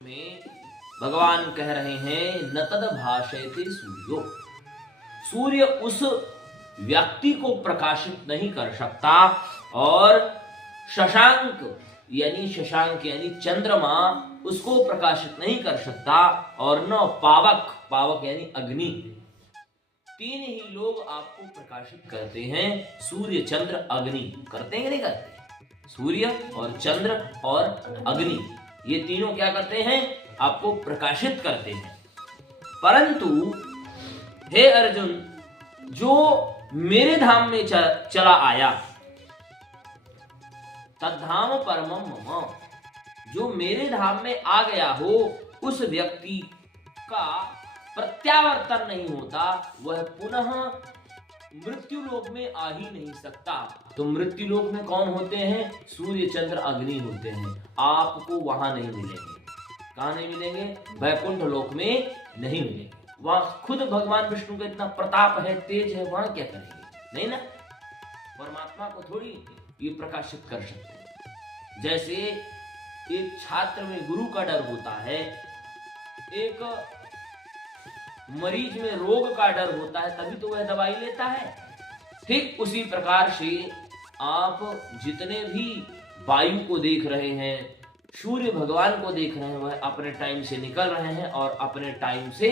में भगवान कह रहे हैं न तद भाषयते सूर्यो। सूर्य उस व्यक्ति को प्रकाशित नहीं कर सकता और शशांक यानी चंद्रमा उसको प्रकाशित नहीं कर सकता और न पावक यानी अग्नि। तीन ही लोग आपको प्रकाशित करते हैं, सूर्य चंद्र अग्नि। करते हैं कि नहीं करते? सूर्य और चंद्र और अग्नि, ये तीनों क्या करते हैं? आपको प्रकाशित करते हैं। परंतु हे अर्जुन, जो मेरे धाम में चला आया, तद्धाम परमम मम, जो मेरे धाम में आ गया हो, उस व्यक्ति का प्रत्यावर्तन नहीं होता, वह पुनः मृत्यु लोक में आ ही नहीं सकता। तो मृत्यु लोक में कौन होते हैं? सूर्य चंद्र अग्नि होते हैं। आपको वहां नहीं मिलेंगे। कहां नहीं मिलेंगे? वैकुंठ लोक में नहीं मिलेंगे। वहां खुद भगवान विष्णु का इतना प्रताप है, तेज है, वहां क्या करेंगे? नहीं ना। परमात्मा को थोड़ी ये प्रकाशित कर सकते हैं। जैसे एक छात्र में गुरु का डर होता है, एक मरीज में रोग का डर होता है, तभी तो वह दवाई लेता है। ठीक उसी प्रकार से आप जितने भी वायु को देख रहे हैं, सूर्य भगवान को देख रहे हैं, वह अपने टाइम से निकल रहे हैं और अपने टाइम से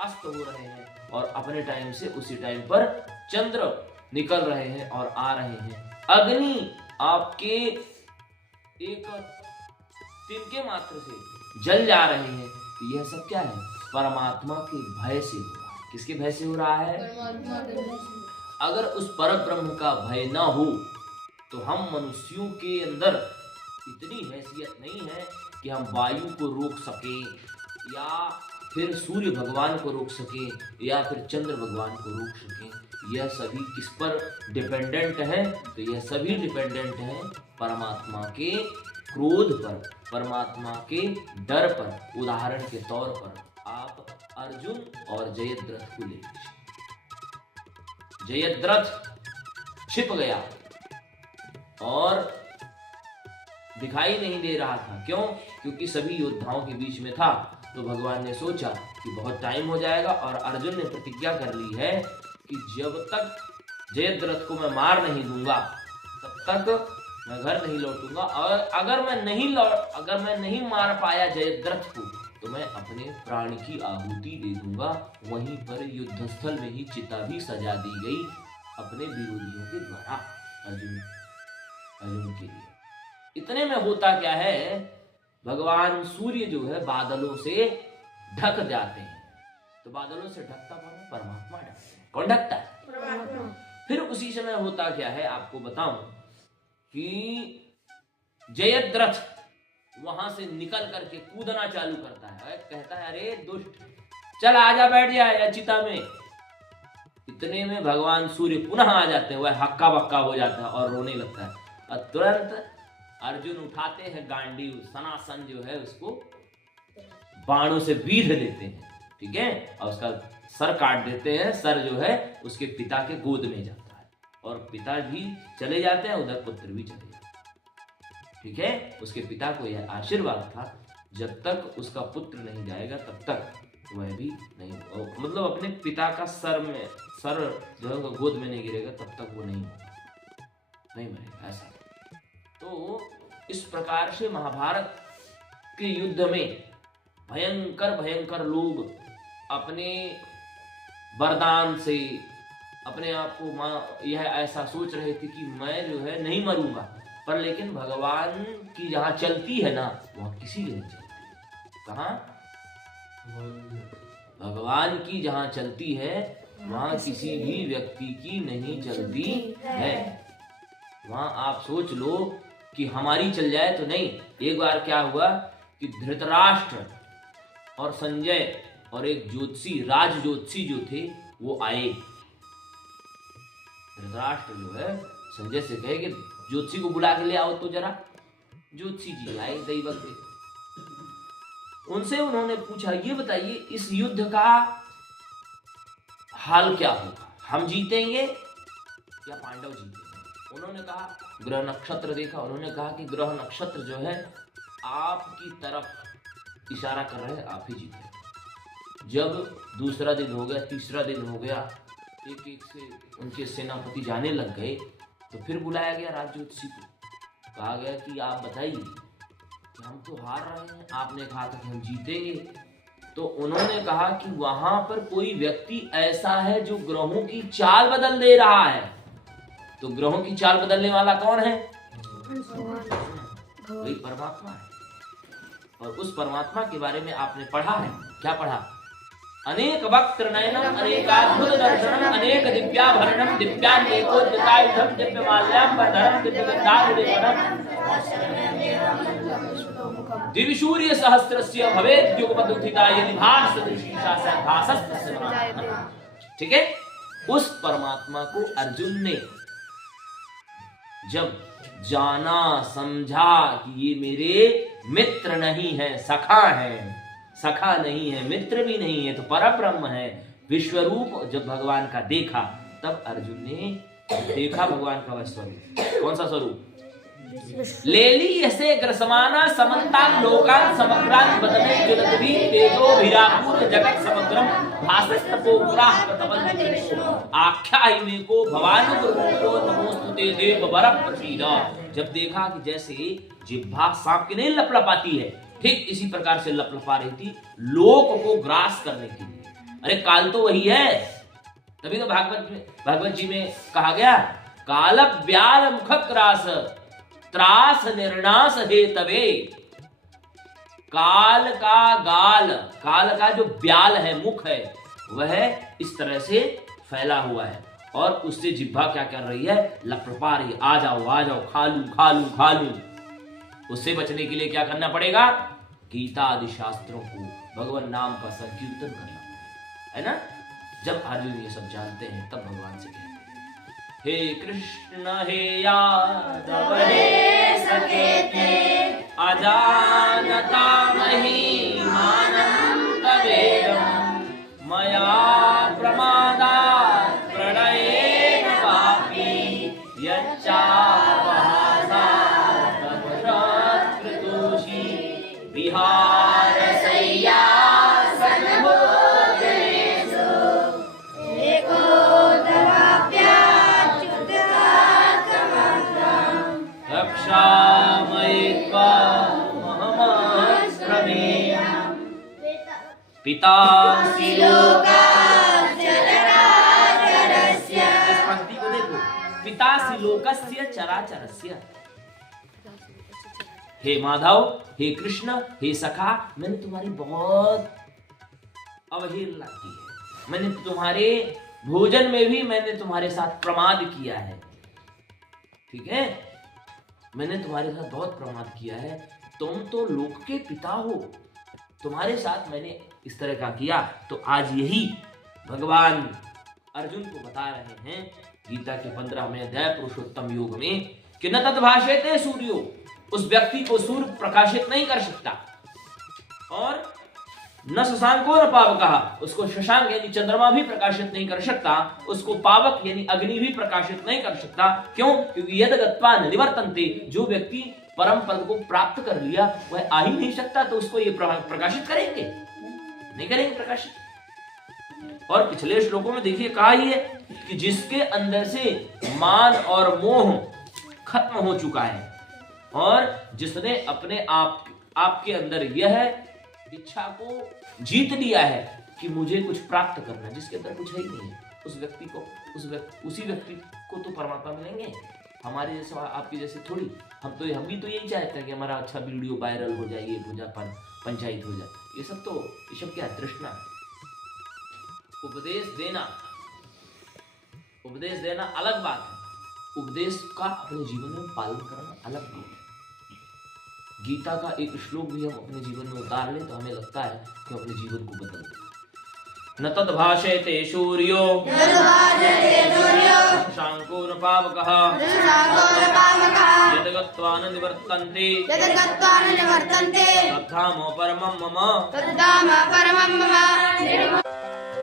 अस्त हो रहे हैं, और अपने टाइम से उसी टाइम पर चंद्र निकल रहे हैं और आ रहे हैं। अग्नि आपके एक तिनके मात्र से जल जा रहे हैं। तो यह सब क्या है? परमात्मा के भय से हो रहा है। किसके भय से हो रहा है? परमात्मा के भय से। अगर उस परब्रह्म का भय ना हो तो हम मनुष्यों के अंदर इतनी हैसियत नहीं है कि हम वायु को रोक सके, या फिर सूर्य भगवान को रोक सके, या फिर चंद्र भगवान को रोक सके। यह सभी किस पर डिपेंडेंट है? तो यह सभी डिपेंडेंट है परमात्मा के क्रोध पर, परमात्मा के डर पर। उदाहरण के तौर पर आप अर्जुन और जयद्रथ को ले लीजिए। जयद्रथ छिप गया और दिखाई नहीं दे रहा था। क्यों? क्योंकि सभी योद्धाओं के बीच में था। तो भगवान ने सोचा कि बहुत टाइम हो जाएगा, और अर्जुन ने प्रतिज्ञा कर ली है कि जब तक जयद्रथ को मैं मार नहीं दूंगा तब तक मैं घर नहीं लौटूंगा, और अगर मैं नहीं मार पाया जयद्रथ को तो मैं अपने प्राण की आहुति दे दूंगा। वहीं पर युद्धस्थल में ही चिता भी सजा दी गई अपने विरोधियों के द्वारा अर्जुन के लिए। इतने में होता क्या है? भगवान सूर्य जो है बादलों से ढक जाते हैं। तो बादलों से ढकता कौन है? परमात्मा ढकते हैं। कौन ढकता है? परमात्मा। फिर उसी समय होता क्या है आपको बताऊं कि जयद्रथ वहां से निकल करके कूदना चालू करता है। कहता है, अरे दुष्ट, चल आजा, बैठ जा या चिता में। इतने में भगवान सूर्य पुनः आ जाते हैं। वह हक्का बक्का हो जाता है और रोने लगता है, और तुरंत अर्जुन उठाते हैं गांडीव, सनासन जो है उसको बाणों से बीध देते हैं। ठीक है, और उसका सर काट देते हैं। सर जो है उसके पिता के गोद में जाता है, और पिता भी चले जाते हैं, उधर पुत्र भी चले जाते हैं। ठीक है, उसके पिता को यह आशीर्वाद था, जब तक उसका पुत्र नहीं जाएगा तब तक वह भी नहीं, मतलब अपने पिता का सर जो है गोद में नहीं गिरेगा तब तक वो नहीं मरेगा। ऐसा तो इस प्रकार से महाभारत के युद्ध में भयंकर लोग अपने वरदान से अपने आप को यह ऐसा सोच रहे थे कि मैं जो है नहीं मरूंगा, पर लेकिन भगवान की जहां चलती है ना, वहां किसी की नहीं चलती। कहां? भगवान की जहां चलती है वहां किसी भी व्यक्ति की नहीं चलती है। वहां आप सोच लो कि हमारी चल जाए तो नहीं। एक बार क्या हुआ कि धृतराष्ट्र और संजय और एक ज्योतिषी, राज ज्योतिषी जो थे, वो आए। धृतराष्ट्र जो है संजय से कहे कि ज्योतिषी को बुला के ले आओ तो जरा। ज्योतिषी जी आए दैवत थे। उनसे उन्होंने पूछा, ये बताइए इस युद्ध का हाल क्या होगा? हम जीतेंगे या पांडव जीतेंगे? उन्होंने कहा, ग्रह नक्षत्र देखा, उन्होंने कहा कि ग्रह नक्षत्र जो है आपकी तरफ इशारा कर रहे हैं आप ही जीते। जब दूसरा दिन हो गया, तीसरा दिन हो गया, एक एक से उनके सेनापति जाने लग गए, तो फिर बुलाया गया राजज्योतिषी को। कहा गया कि आप बताइए कि हम तो हार रहे हैं, आपने कहा था कि हम जीतेंगे। तो उन्होंने कहा कि वहां पर कोई व्यक्ति ऐसा है जो ग्रहों की चाल बदल दे रहा है। तो ग्रहों की चाल बदलने वाला कौन है? वही परमात्मा है। और उस परमात्मा के बारे में आपने पढ़ा है। क्या पढ़ा? अनेक वक्त्र नयनम अनेकाद्भुत दर्शनम अनेक दिव्याभरणम दिव्यानेकोद्यतायुधम दिव्यमाल्याम्बरधरम दिव्यगन्धाधरेवरम दिव्यसूर्य सहस्रस्य भवेत् युगपदुत्थिता यदि भासदृशी भासस्तस्य महात्मना। ठीक है? उस परमात्मा को अर्जुन ने जब जाना, समझा कि ये मेरे मित्र नहीं है, सखा है, सखा नहीं है, मित्र भी नहीं है, तो परब्रह्म है, विश्वरूप जब भगवान का देखा, तब अर्जुन ने देखा भगवान का वह स्वरूप। कौन सा स्वरूप? लेली ऐसे ग्रसमाना समन्तान लोकान समग्रान बदने जुलद्वी तेजो भिरापुर जगत समग्रम भासस्तपो पुराः प्रतपन्ति आख्यायिमे को भवानु गुरुतो नमोस्तुते देव वर प्रसीद। जब देखा कि जैसे जिह्वा सांप की नहीं लपलपाती है, ठीक इसी प्रकार से लपलपा रही थी लोक को ग्रास करने के लिए। अरे काल तो वही है, तभी तो भागवत जी में कहा गया काल ब्याल मुख ग्रास त्रास निर्णास हे तवे। काल का गाल, काल का जो ब्याल है, मुख है, वह इस तरह से फैला हुआ है और उससे जिह्वा क्या कर रही है? लपलपा रही है। आ जाओ आ जाओ, खा लूं खा लूं खा लूं। उससे बचने के लिए क्या करना पड़ेगा? गीता आदि शास्त्रों को, भगवान नाम का संकीर्तन करना पड़ेगा, है ना? जब अर्जुन ये सब जानते हैं तब भगवान से कहते हैं हे कृष्ण हे यादव हे सखेते अजानता महिमानं तवेदं मया प्रमादात् प्रणयेन वापि यच्चावहासात् तपश्चक्रतोषी विहारशय्यासनभोजनेषु रक्षामयित्वा महमश्रमेय पितासि लोकस्य चराचरस्य। इस पंक्ति को देखो, पितासि लोकस्य चराचरस्य। हे माधव, हे कृष्ण, हे सखा, मैंने तुम्हारी बहुत अवहेलना की है। मैंने तुम्हारे भोजन में भी मैंने तुम्हारे साथ प्रमाद किया है। ठीक है? मैंने तुम्हारे साथ बहुत प्रमाद किया है। तुम तो लोक के पिता हो, तुम्हारे साथ मैंने इस तरह का किया। तो आज यही भगवान अर्जुन को बता रहे हैं गीता के 15वें अध्याय पुरुषोत्तम योग में कि न तद्भाषेते सूर्यो, उस व्यक्ति को सूर्य प्रकाशित नहीं कर सकता, और न शशांको न पावकः, उसको शशांक यानी चंद्रमा भी प्रकाशित नहीं कर सकता, उसको पावक यानी अग्नि भी प्रकाशित नहीं कर सकता। क्यों? क्योंकि यद गत्वा न निवर्तन्ते, जो व्यक्ति परम पद को प्राप्त कर लिया वह आ ही नहीं सकता, तो उसको ये प्रकाशित करेंगे? नहीं करेंगे प्रकाशित। और पिछले श्लोकों में देखिए कहा ही है कि जिसके अंदर से मान और मोह खत्म हो चुका है और जिसने अपने आपके अंदर यह इच्छा को जीत लिया है कि मुझे कुछ प्राप्त करना, जिसके अंदर कुछ है ही नहीं, उस व्यक्ति को उसी व्यक्ति को तो परमात्मा मिलेंगे। हमारे जैसे आपके जैसे थोड़ी। हम भी तो यही चाहते हैं कि हमारा अच्छा वीडियो वायरल हो जाए, ये पूजा पंचायत हो जाए। ये सब क्या है? तृष्णा। उपदेश देना अलग बात है, उपदेश का अपने जीवन में पालन करना अलग बात है। गीता का एक श्लोक भी हम अपने जीवन में उतार लें तो हमें लगता है कि हम अपने जीवन को बदल दें। न तद्भाषेते सूर्यो शशांको न पावकः यद् गत्वा न निवर्तन्ते तद्धाम परमं मम